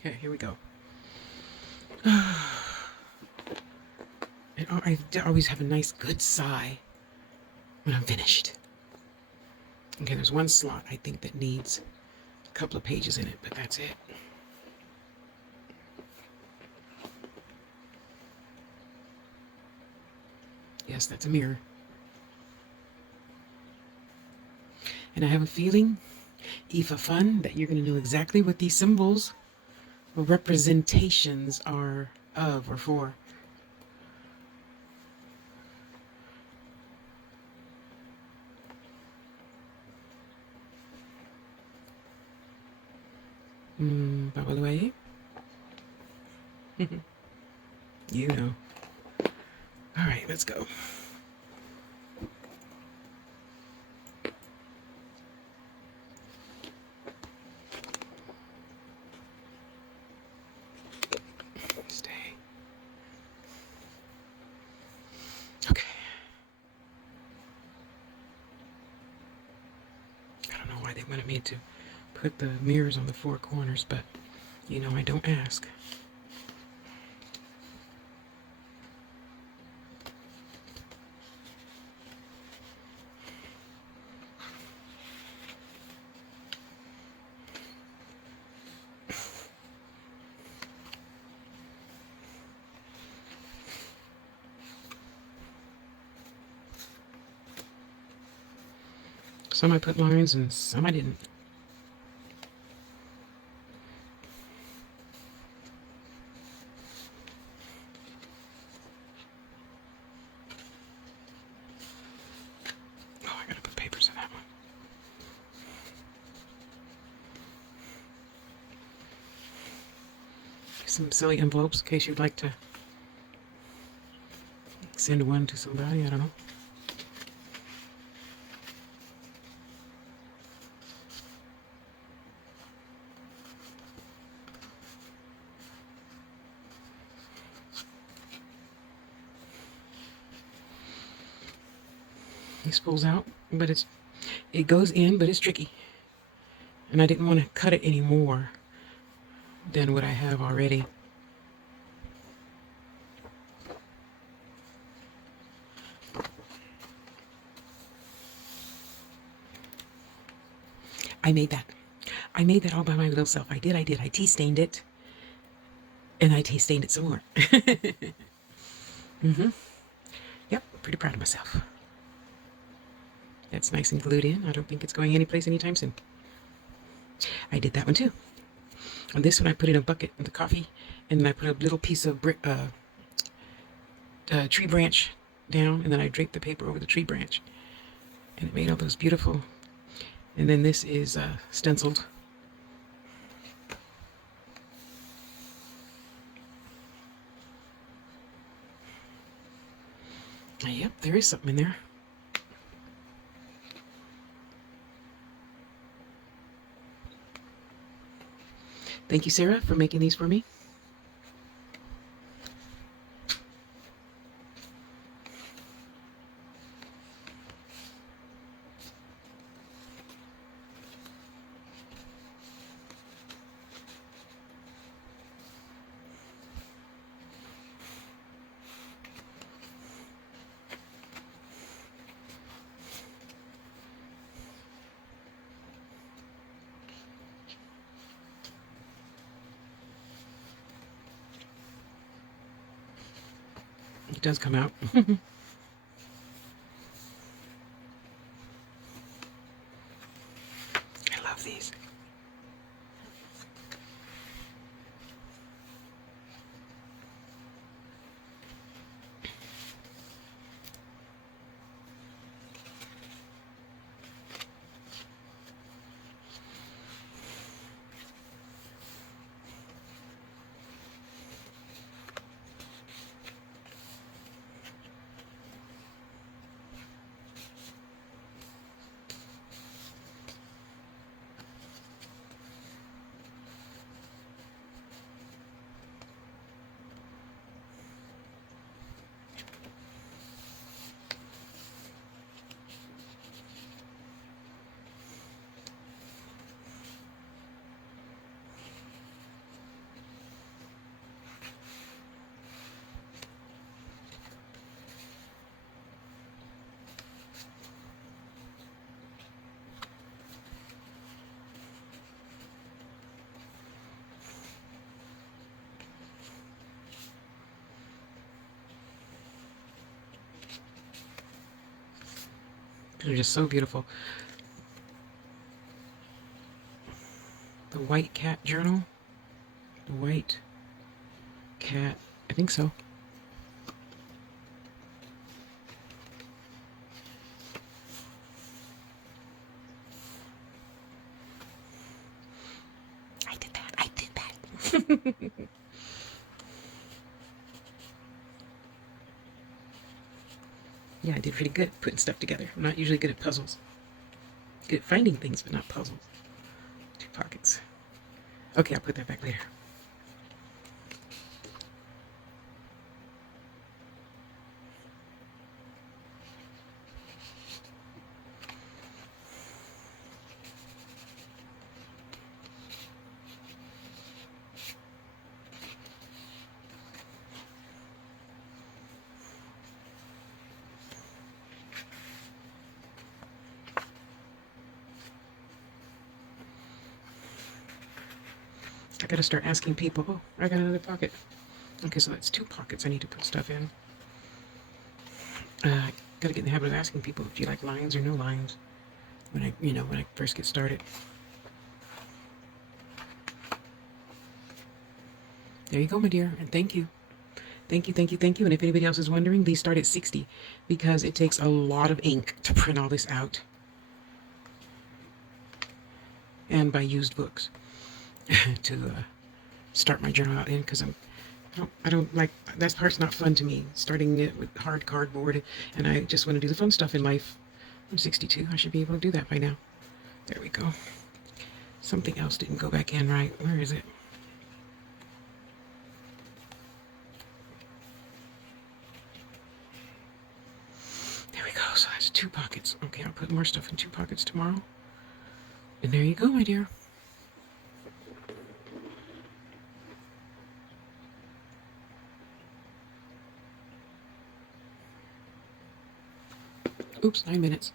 Okay, here we go. And I always have a nice, good sigh when I'm finished. Okay, there's one slot I think that needs a couple of pages in it, but that's it. Yes, that's a mirror. And I have a feeling, Aoife Fun, that you're going to know exactly what these symbols or representations are of or for. Babaluaye? You know. All right, let's go. Stay. Okay. I don't know why they wanted me to put the mirrors on the four corners, but you know I don't ask. Some I put lines and some I didn't. Oh, I gotta put papers in that one. Some silly envelopes in case you'd like to send one to somebody. I don't know. This pulls out, but it goes in, but it's tricky. And I didn't want to cut it any more than what I have already. I made that. I made that all by my little self. I did. I tea stained it. And I tea stained it some more. Yep, pretty proud of myself. That's nice and glued in. I don't think it's going anyplace anytime soon. I did that one too. On this one, I put in a bucket of the coffee, and then I put a little piece of tree branch down, and then I draped the paper over the tree branch, and it made all those beautiful. And then this is stenciled. Yep, there is something in there. Thank you, Sarah, for making these for me. It does come out. I love these. They're just so beautiful. The White Cat Journal. The White Cat. I think so. I did that. I did that. Yeah, I did pretty good putting stuff together. I'm not usually good at puzzles. Good at finding things, but not puzzles. 2 pockets. Okay, I'll put that back later. I gotta start asking people. Oh, I got another pocket. Okay, so that's 2 pockets I need to put stuff in. I gotta get in the habit of asking people, do you like lines or no lines? When I first get started. There you go, my dear, and thank you. Thank you, thank you, thank you. And if anybody else is wondering, these start at 60 because it takes a lot of ink to print all this out. And buy used books to start my journal out in, because I don't like, that part's not fun to me, starting it with hard cardboard, and I just want to do the fun stuff in life. I'm 62. I should be able to do that by now. There we go. Something else didn't go back in right. Where is it? There we go. So that's 2 pockets. Okay, I'll put more stuff in 2 pockets tomorrow. And there you go, my dear. Oops, 9 minutes.